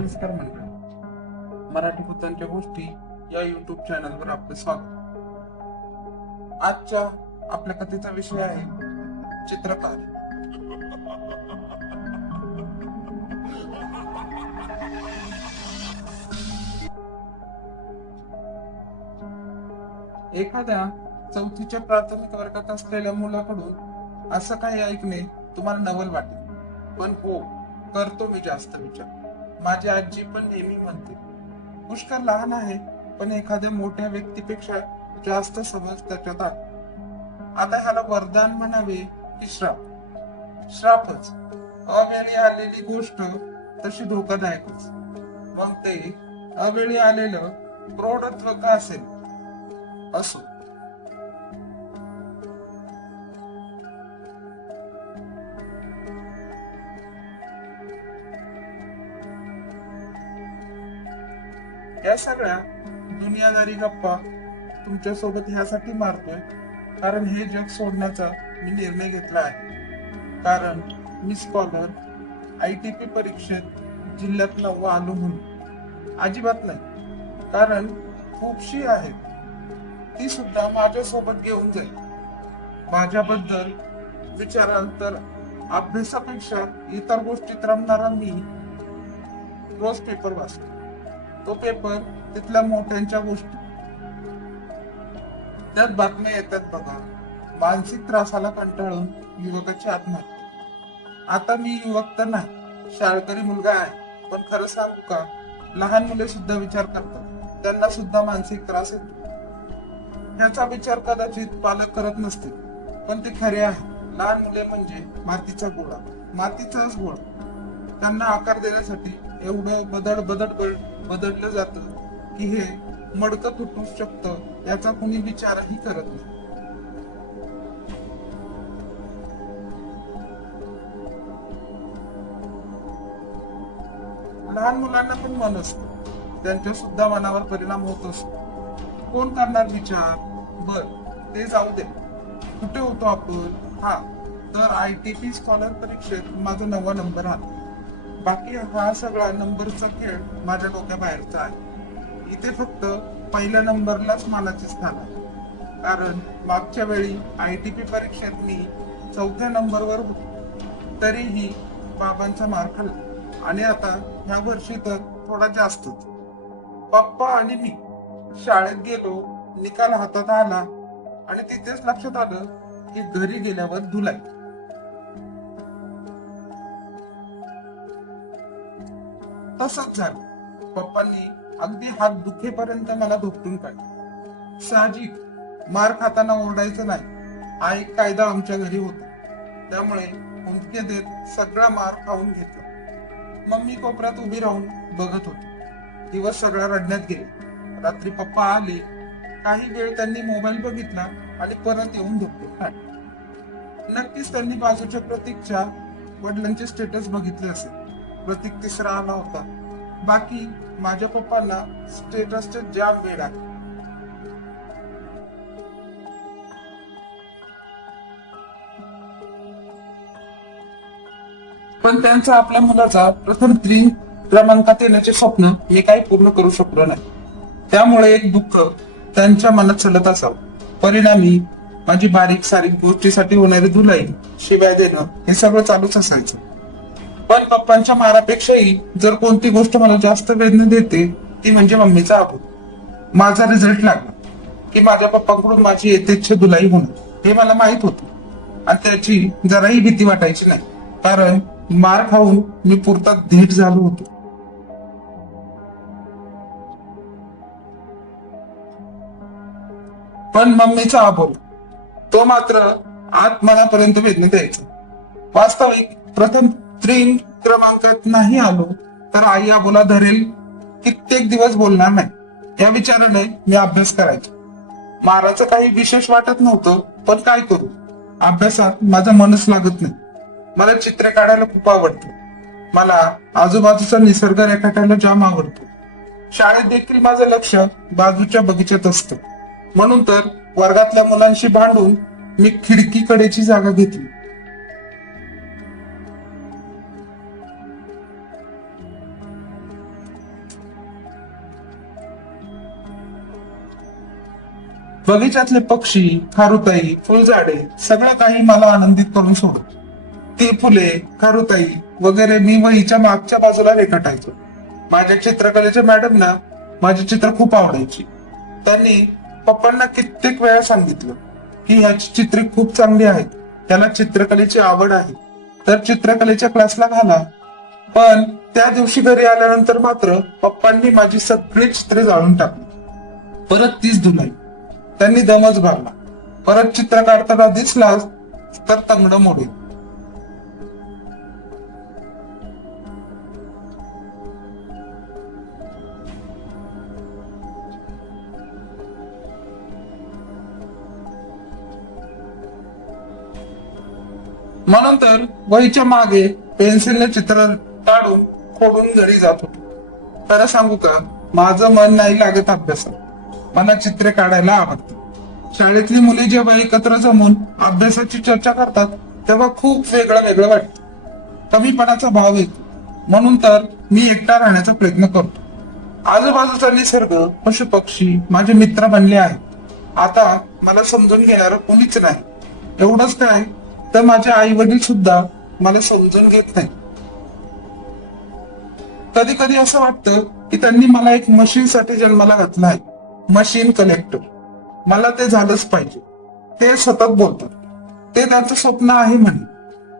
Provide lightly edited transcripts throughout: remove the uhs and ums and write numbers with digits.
नमस्कार मंडळी, मराठी भूतांच्या गोष्टी या युट्यूब चॅनलवर आपले स्वागत। आजच्या आपल्या कथेचा विषय आहे चित्रकार। एखाद्या चौथीच्या प्राथमिक वर्गात असलेल्या मुलाकडून असं काही ऐकणे तुम्हाला नवल वाटेल, पण हो, करतो मी जास्त विचार। माझी आजी पण नेहमी म्हणते, पुष्कर लहान आहे पण एखाद्या मोठ्या व्यक्तीपेक्षा जास्त समज त्याच्यात आहे। आता ह्याला वरदान म्हणावे की श्राप? श्रापच। अवेळी आलेली गोष्ट तशी धोकादायकच, मग ते अवेळी आलेलं प्रौढत्व का असेल? असो। या सगळ्या दुनियादारी गप्पा तुमच्या सोबत ह्यासाठी मारतोय कारण हे जग सोडण्याचा मी निर्णय घेतला आहे। कारण मी स्कॉलर ITP परीक्षेत जिल्ह्यात 9वा आलो म्हणून अजिबात नाही, कारण खूपशी आहेत, ती सुद्धा माझ्या सोबत घेऊन जाईल। माझ्याबद्दल विचाराल तर अभ्यासापेक्षा इतर गोष्टीत रमणारा मी रोज पेपर वाचतो। तो पेपर तिथल्या मोठ्यांच्या गोष्टी, त्यात बातम्या येतात बघा, मानसिक त्रासाला कंटाळून युवकाची आत्महत्या। आता मी युवक तर नाही, शाळकरी मुलगा आहे, पण खरं सांगू का, लहान मुले सुद्धा विचार करतात, त्यांना सुद्धा मानसिक त्रास येतो। ह्याचा विचार कदाचित पालक करत नसतील, पण ते खरे आहे। लहान मुले म्हणजे मातीचा गोळा, मातीचाच गोळा। त्यांना आकार देण्यासाठी एवढं बदललं जातं की हे मडकं तुटू शकतं याचा कुणी विचारही करत नाही। लहान मुलांना पण मन असतं, त्यांच्या सुद्धा मनावर परिणाम होत असतो। कोण करणार विचार? बर, ते जाऊ दे, कुठे होतो आपण? हा, तर ITP स्कॉलर परीक्षेत माझा 9वा नंबर आला। बाकी हा सगळा नंबरचा खेळ माझ्या डोक्याबाहेरचा आहे। इथे फक्त पहिल्या नंबरलाच मानाचे स्थान आहे, कारण मागच्या वेळी ITP परीक्षेत मी 4थ्या नंबरवर होतो, तरीही बाबांचा मार खाल्ला, आणि आता ह्या वर्षी तर थोडा जास्तच। पप्पा आणि मी शाळेत गेलो, निकाल हातात आला आणि तिथेच लक्षात आलं की घरी गेल्यावर धुलाई। तसंच झालं, पप्पांनी अगदी हात दुखेपर्यंत मला धोपटून काढलं। साहजिक, मार खाताना ओरडायचं नाही हा एक कायदा आमच्या घरी होता, त्यामुळे हुंदके देत सगळा मार खाऊन घेतला। मम्मी कोपऱ्यात उभी राहून बघत होती। दिवस सगळा रडण्यात गेला। रात्री पप्पा आले, काही वेळ त्यांनी मोबाईल बघितला आणि परत येऊन झोपले। नक्कीच त्यांनी बाजूच्या प्रतीकच्या वडिलांचे स्टेटस बघितले असेल। प्रतीक तिसरा आला होता। बाकी माझ्या पप्पांना स्टेटसचे जाम वेड आहे। पण त्यांचा आपल्या मुलाचा प्रथम 3 क्रमांकात येण्याचे स्वप्न मी काही पूर्ण करू शकलो नाही, त्यामुळे एक दुःख त्यांच्या मनात चलत असावं। परिणामी माझी बारीक सारीक गोष्टीसाठी होणारी धुलाई, शिव्या देणं हे सगळं चालूच असायचं। पण पप्पांच्या मारापेक्षाही जर कोणती गोष्ट मला जास्त वेदना देते ती म्हणजे मम्मीचा आबूट। माझा रिझल्ट लागला की माझ्या पप्पांकडून माझी यथेच्छ धुलाई होणार हे मला माहित होतं, आणि त्याची जराही भीती वाटायची नाही, कारण मार खाऊन मी पुरता धीट झालो होतो। पण मम्मीचा आबोल, तो मात्र आत मनापर्यंत वेदना द्यायचा। वास्तविक प्रथम 3 क्रमांकात नाही आलो तर आई आबोला धरेल, कित्येक दिवस बोलणार नाही, या विचाराने मी अभ्यास करायचो। माराचं काही विशेष वाटत नव्हतं, पण काय करू, अभ्यासात माझं मनच लागत नाही। मला चित्र काढायला खूप आवडतं, मला आजूबाजूचा निसर्ग रेखाटायला जाम आवडतो। शाळेत देखील माझं लक्ष बाजूच्या बगीच्यात असतं, म्हणून तर वर्गातल्या मुलांशी भांडून मी खिडकीकडेची जागा घेतली। बगीच्यातले पक्षी, खारुताई, फुलझाडे सगळं काही मला आनंदित करून सोडत. ती फुले, खारुताई वगैरे मी वहीच्या मागच्या बाजूला रेखाटायचो. माझ्या चित्रकलेच्या मॅडमना माझी चित्र खूप आवडायची. त्यांनी पप्पांना कित्येक वेळा सांगितलं की ह्याची चित्रे खूप चांगली आहेत, त्याला चित्रकलेची आवड आहे, तर चित्रकलेच्या क्लासला घाला. पण त्या दिवशी घरी आल्यानंतर मात्र पप्पांनी माझी सगळी चित्रे जाळून टाकली. परत तीच धुलाई. त्यांनी दमच भरला. परत चित्र काढताना दिसला तर तंगड मोडेल. म्हणून तर वहीच्या मागे पेन्सिलने चित्र काढून खोडून घरी जात होतो. खरं सांगू का, माझं मन नाही लागत अभ्यासात. मला चित्रे काढायला आवडते. शाळेतली मुले जेव्हा एकत्र जमून अभ्यासाची चर्चा करतात तेव्हा खूप वेगळं वेगळं वाटतं. कमीपणाचा भाव येतो. म्हणून तर मी एकटा राहण्याचा प्रयत्न करतो. आजूबाजूचा निसर्ग, पशु पक्षी माझे मित्र बनले आहेत. आता मला समजून घेणार कोणीच नाही. एवढंच काय तर माझे आई वडील सुद्धा मला समजून घेत नाही. कधी कधी असं वाटतं की त्यांनी मला एक मशीन साठी जन्माला घातला आहे. Machine collector. मला ते झालंच पाहिजे. ते सतत बोलतात. ते त्यांचं स्वप्न आहे म्हणे.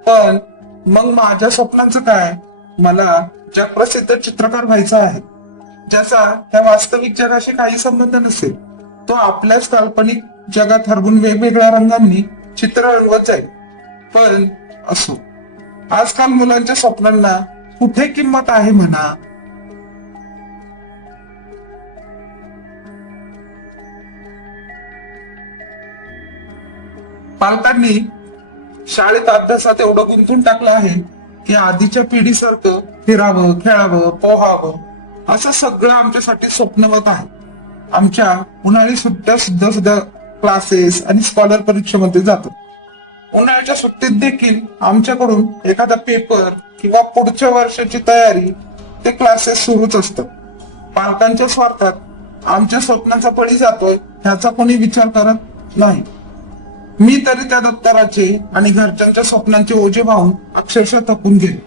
पण मग माझ्या स्वप्नाचं काय? मला जगप्रसिद्ध चित्रकार व्हायचा आहे, ज्याचा त्या वास्तविक जगाशी काही संबंध नसेल. तो आपल्याच काल्पनिक जगात हरवून वेगवेगळ्या रंगांनी चित्र रंगवत जाईल. पण असो, आजकाल मुलांच्या स्वप्नांना कुठे किंमत आहे म्हणा. पालकांनी शाळेत अभ्यासात एवढं गुंतून टाकलं आहे की आधीच्या पिढीसारखं फिरावं, खेळावं, पोहावं असं सगळं आमच्यासाठी स्वप्नवत आहे. आमच्या उन्हाळी सुट्ट्या सुद्धा क्लासेस आणि स्कॉलर परीक्षेमध्ये जातात. उन्हाळ्याच्या सुट्टीत देखील आमच्याकडून एखादा पेपर किंवा पुढच्या वर्षाची तयारी, ते क्लासेस सुरूच असतात. पालकांच्या स्वार्थात आमच्या स्वप्नाचा बळी जातोय ह्याचा कोणी विचार करत नाही. मी तरी त्या दप्तराचे आणि घरच्यांच्या स्वप्नांचे ओझे वाहून अक्षरशः थकून गेलो.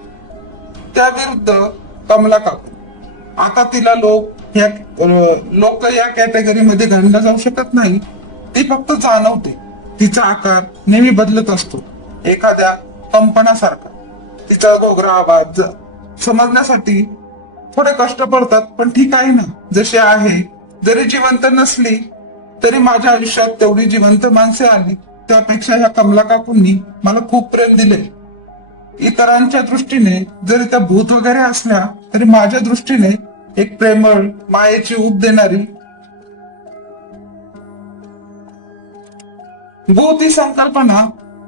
त्या विरुद्ध कमला काकू. आता तिला लोक या कॅटेगरीमध्ये गणला जाऊ शकत नाही. ती फक्त जाणवते. तिचा आकार नेहमी बदलत असतो, एखाद्या कंपनासारखा. तिचा घोगरा आवाज समजण्यासाठी थोडे कष्ट पडतात, पण ठीक आहे ना, जशी आहे. जरी जिवंत नसली तरी माझ्या आयुष्यात तेवढी जिवंत माणसे आली. त्यापेक्षा ह्या कमला काकूंनी मला खूप प्रेम दिले. इतरांच्या दृष्टीने जरी त्या भूत वगैरे असल्या तरी माझ्या दृष्टीने एक प्रेमळ, मायेची ऊब देणारी. भूत ही संकल्पना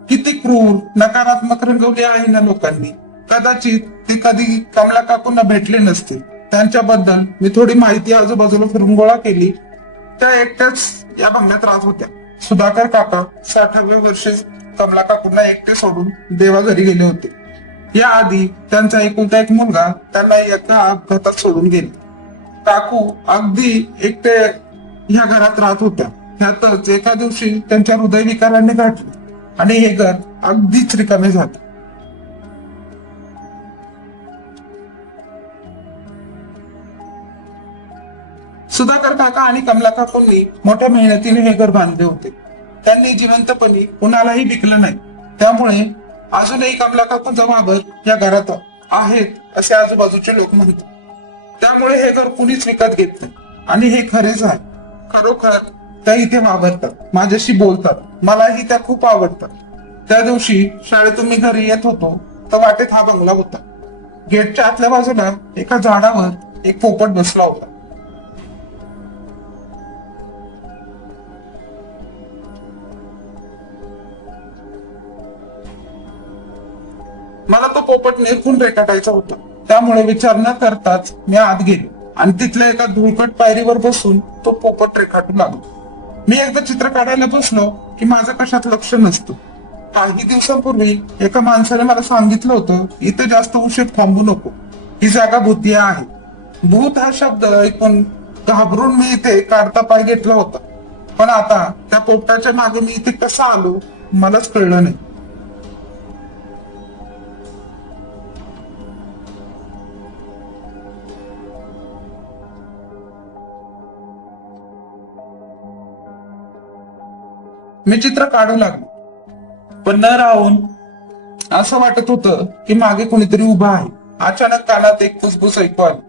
किती क्रूर, नकारात्मक रंगवली आहे ना लोकांनी. कदाचित ते कधी कमला काकूंना भेटले नसतील. त्यांच्याबद्दल मी थोडी माहिती आजूबाजूला फिरून गोळा केली. त्या एकट्याच या बंगल्यात राहत होत्या. सुधाकर काका 60व्या वर्षी कमला काकूंना एकटे सोडून देवाघरी गेले होते. याआधी त्यांचा एकुलता एक मुलगा त्यांना एका अपघातात सोडून गेले. काकू अगदी एकटे ह्या घरात राहत होत्या. ह्यातच एका दिवशी त्यांच्या हृदयविकाराने गाठले आणि हे घर अगदीच रिकामे झाले. सुधाकर काका आणि कमला काकूंनी मोठ्या मेहनतीने हे घर बांधले होते. त्यांनी जिवंतपणी कुणालाही विकलं नाही. त्यामुळे अजूनही कमला काकूंचा वावर या घरात आहेत असे आजूबाजूचे लोक म्हणतात. त्यामुळे हे घर कुणीच विकत घेत नाही. आणि हे खरेच आहे. खरोखर त्या इथे वावरतात, माझ्याशी बोलतात. मलाही त्या खूप आवडतात. त्या दिवशी शाळेतून मी घरी येत होतो तर वाटेत हा बंगला होता. गेटच्या आतल्या बाजूला एका झाडावर एक पोपट बसला होता. मला तो पोपट निरखून रेखाटायचा होता. त्यामुळे विचार न करताच मी आत गेलो आणि तिथल्या एका धुळकट पायरीवर बसून तो पोपट रेखाटू लागलो. मी एकदा चित्र काढायला बसलो की माझं कशात लक्ष नसतं. काही दिवसांपूर्वी एका माणसाने मला सांगितलं होतं, इथे जास्त उशीर थांबू नको, ही जागा भूतिया आहे. भूत हा शब्द ऐकून घाबरून मी इथे काढता पाय घेतला होता. पण आता त्या पोपटाच्या मागे मी इथे कसा आलो मलाच कळलं नाही. मी चित्र काढू लागलो, पण न राहून असं वाटत होतं की मागे कोणीतरी उभा आहे. अचानक कानात एक फुसफुस ऐकू आली.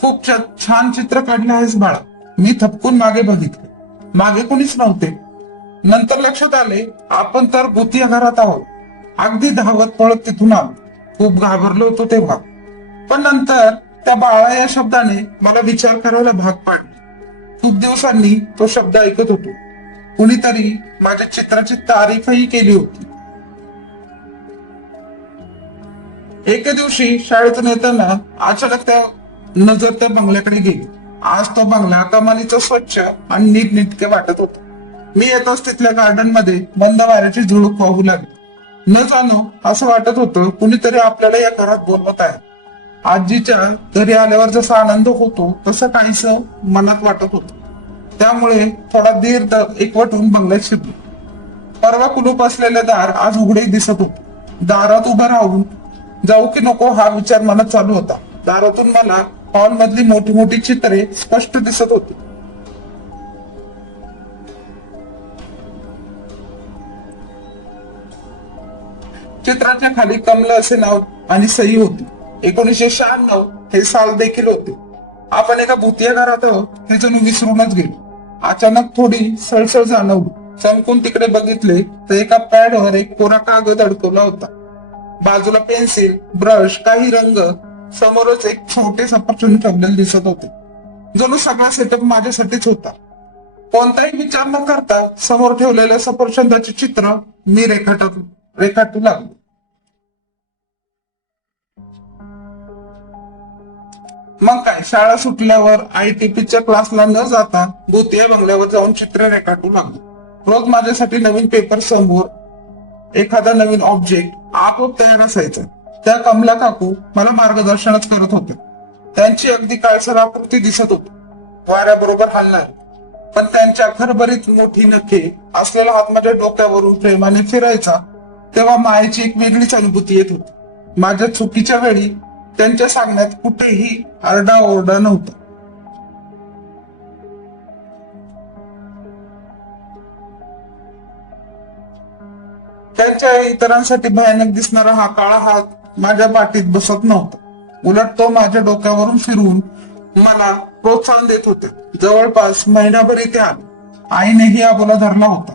खूप छान चित्र काढले आहेस बाळा. मी थपकून मागे बघितले. मागे कोणीच नव्हते. नंतर लक्षात आले आपण तर भूतिया घरात आहोत. अगदी धावत पळत तिथून आलो. खूप घाबरलो होतो तेव्हा, पण नंतर त्या बाळा या शब्दाने मला विचार करायला भाग पाडले. खूप दिवसांनी तो शब्द ऐकत होतो. कुणीतरी माझ्या चित्राची तारीफही केली होती. एके दिवशी शाळेतून येताना अचानक त्या नजर त्या बंगल्याकडे गेली. आज तो बंगला कमालीचा स्वच्छ आणि नीटनेटके वाटत होता. मी येताच तिथल्या गार्डन मध्ये मंद वाऱ्याची झुळूक वाहू लागली. न जाणू असं वाटत होतं कुणीतरी आपल्याला या घरात बोलवत आहे. आजीच्या घरी आल्यावर जसा आनंद होतो तसं काहीस मनात वाटत होतं. त्यामुळे थोडा धीर एकवटून बंगल्यात शिरलो. परवा कुलूप असलेले दार आज उघडे दिसत होते. दारात उभं राहून जाऊ की नको हा विचार मनात चालू होता. दारातून मला हॉल मधली मोठी मोठी चित्रे स्पष्ट दिसत होती. चित्राच्या खाली कमला असे नाव आणि सही होती. 1996 हे साल देखील होते. आपण एका भूतिया घरात आहोत हे जणू विसरूनच गेलो. अचानक थोडी सळसळ जाणवली. चमकून तिकडे बघितले तर एका पॅडवर एक कोरा कागद अडकवला होता. बाजूला पेन्सिल, ब्रश, काही रंग, समोरच एक छोटे सफरचंद ठेवलेले दिसत होते. जणू सगळा सेटअप माझ्यासाठीच होता. कोणताही विचार न करता समोर ठेवलेल्या सफरचंदाचे चित्र मी रेखाटू लागलो. मग काय, शाळा सुटल्यावर ITPच्या क्लासला न जाता भूतिया बंगल्यावर जाऊन चित्र रेखाटू लागलो. रोज माझ्यासाठी नवीन पेपर समोर एखादा नवीन ऑब्जेक्ट आपोआप तयार असायचा. त्या कमला काकू मला मार्गदर्शनच करत होत्या. त्यांची अगदी काळसर आकृती दिसत होती, वाऱ्याबरोबर हलणार, पण त्यांच्या खरबरीत मोठी नखे असलेला हात माझ्या डोक्यावरून प्रेमाने फिरायचा तेव्हा मायेची एक वेगळीच अनुभूती येत होती. माझ्या चुकीच्या वेळी त्यांच्या सांगण्यात कुठेही आरडाओरडा नव्हता. त्यांच्या इतरांसाठी भयानक दिसणारा हा काळा हात माझ्या पाठीत बसत नव्हता. उलट तो माझ्या डोक्यावरून फिरून मला प्रोत्साहन देत होते. जवळपास महिनाभर इथे आलो. आईनेही आबोला धरला होता.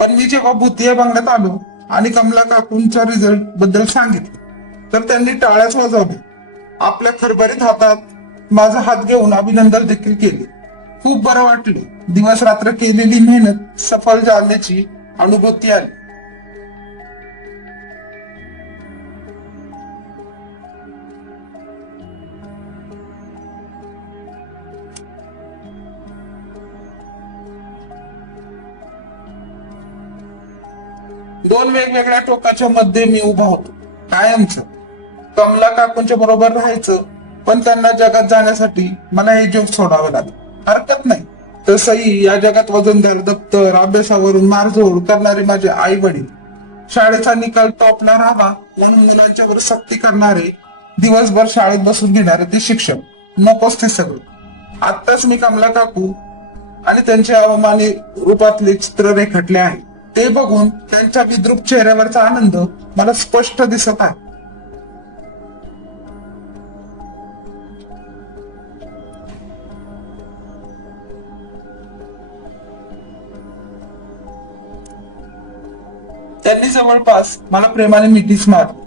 पण मी जेव्हा भूतिया बंगल्यात आलो आणि कमला काकूंच्या रिझल्ट बद्दल सांगितलं तर त्यांनी टाळ्याच वाजवल्या. आपल्या खरबरीत हातात माझा हात घेऊन अभिनंदन देखील केले. खूप बरं वाटले. दिवस रात्र केलेली मेहनत सफल झाल्याची अनुभूती आली. दोन वेगवेगळ्या टोकाच्या मध्ये मी उभा होतो. कायमचं कमला काकूंच्या बरोबर राहायचं, पण त्यांना जगात जाण्यासाठी मला हे जग सोडावं लागलं. हरकत नाही. तसंही या जगात वजनदार दप्तर, अभ्यासावरून मारझोड करणारे माझे आई वडील, शाळेचा निकाल टॉपला राहावा म्हणून मुलांच्यावर सक्ती करणारे, दिवसभर शाळेत बसून घेणारे ते शिक्षक, नकोच ते सगळं. आत्ताच मी कमला काकू आणि त्यांच्या अवमानी रूपातले चित्र रेखाटले आहे. ते बघून त्यांच्या विद्रूप चेहऱ्यावरचा आनंद मला स्पष्ट दिसत आहे. त्यांनी जवळपास मला प्रेमाने मिठीच मारली.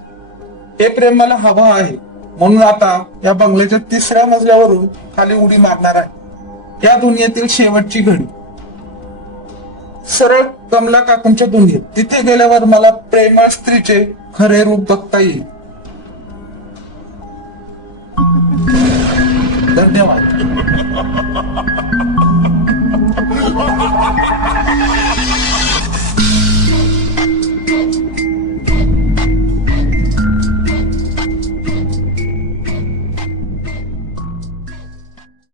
हे प्रेम मला हवं आहे म्हणून आता या बंगल्याच्या 3ऱ्या मजल्यावरून खाली उडी मारणार आहे. या दुनियेतील शेवटची घडी, सरळ कमला काकूंच्या दुनियेत. तिथे गेल्यावर मला प्रेमळ स्त्रीचे खरे रूप बघता येईल. धन्यवाद.